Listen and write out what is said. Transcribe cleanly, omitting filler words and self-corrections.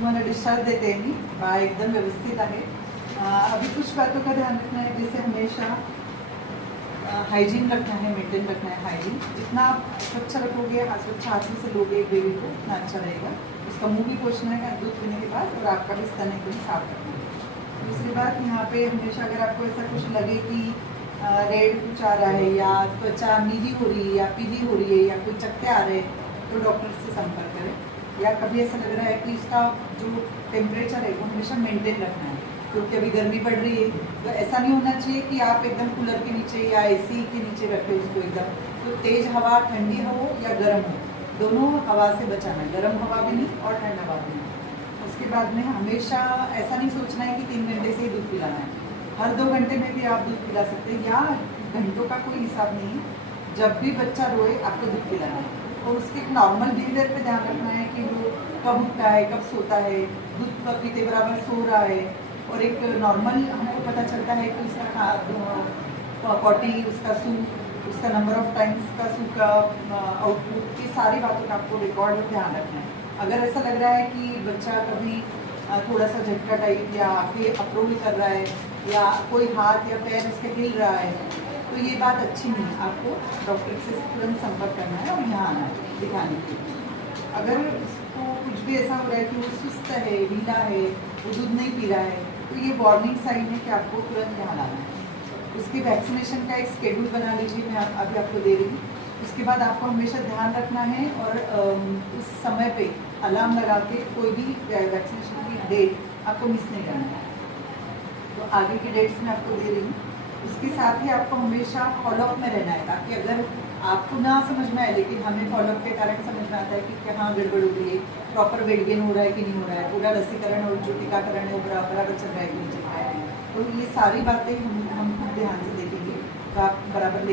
तुम्हाला डिस्चार्ज देते हैं बाळ एकदम व्यवस्थित आहे। अभी कुछ बातों का ध्यान रखना है, जैसे हमेशा हाइजीन रखना है, मेंटेन रखना है हाइजीन। जितना आप स्वच्छ रखोगे, स्वच्छ हाथों से लोगे बेबी को, उतना अच्छा रहेगा। उसका मुंह भी पोछना है दूध पीने के बाद, और आपका भी स्तन एकदम साफ रखना है। दूसरी बात, यहाँ पे हमेशा अगर आपको ऐसा कुछ लगे कि रेड कुछ आ रहा है, या त्वचा नीली हो रही है या पीली हो रही है, या कोई चकत्ते आ रहे हैं, तो डॉक्टर से संपर्क करें। या कभी ऐसा लग रहा है कि इसका जो टेम्परेचर है वो हमेशा मेंटेन रखना है, क्योंकि अभी गर्मी बढ़ रही है, तो ऐसा नहीं होना चाहिए कि आप एकदम कूलर के नीचे या एसी के नीचे रखें उसको एकदम। तो तेज़ हवा, ठंडी हो या गर्म हो, दोनों हवा से बचाना है, गर्म हवा भी नहीं और ठंड हवा भी नहीं। उसके बाद में हमेशा ऐसा नहीं सोचना है कि 3 घंटे से ही दूध पिलाना है, हर 2 घंटे में भी आप दूध पिला सकते हैं, या घंटों का कोई हिसाब नहीं है। जब भी बच्चा रोए आपको दूध पिलाना है, और उसके नॉर्मल बिहेवियर पे ध्यान रखना है कि वो कब उठता है, कब सोता है, दूध कब पीते बराबर सो रहा है। और एक नॉर्मल हमको पता चलता है कि उसका पॉटी, उसका सूप, उसका नंबर ऑफ टाइम्स का सूप का आउटपुट, की सारी बातों का आपको रिकॉर्ड और ध्यान रखना है। अगर ऐसा लग रहा है कि बच्चा कभी थोड़ा सा झटका टाइप या आँखें अप्रोल कर रहा है, या कोई हाथ या पैर उसके हिल रहा है, तो ये बात अच्छी नहीं है। आपको डॉक्टर से तुरंत संपर्क करना है और यहाँ आना है दिखाने के लिए। अगर उसको कुछ भी ऐसा हो रहा है कि वो सुस्त है, ढीला है, वो दूध नहीं पी रहा है, तो ये वार्निंग साइन है कि आपको तुरंत यहाँ लाना है। उसके वैक्सीनेशन का एक शेड्यूल बना लीजिए, मैं अभी आपको दे रही हूँ। उसके बाद आपको हमेशा ध्यान रखना है, और उस समय पे अलार्म लगा के कोई भी वैक्सीनेशन की डेट आपको मिस नहीं करना है। तो आगे की डेट्स मैं आपको दे रही हूँ। उसके साथ ही आपको हमेशा फॉलोअप में रहना है, ताकि अगर आपको ना समझ में आए, लेकिन हमें फॉलोअप के कारण समझ में आता है कि कहाँ गड़बड़ हो रही है, प्रॉपर वेट गेन हो रहा है कि नहीं हो रहा है, पूरा लसीकरण और जो टीकाकरण है वो बराबर चल रहा है कि नहीं चल रहा है। तो ये सारी बातें हम ध्यान से देखेंगे, तो आप बराबर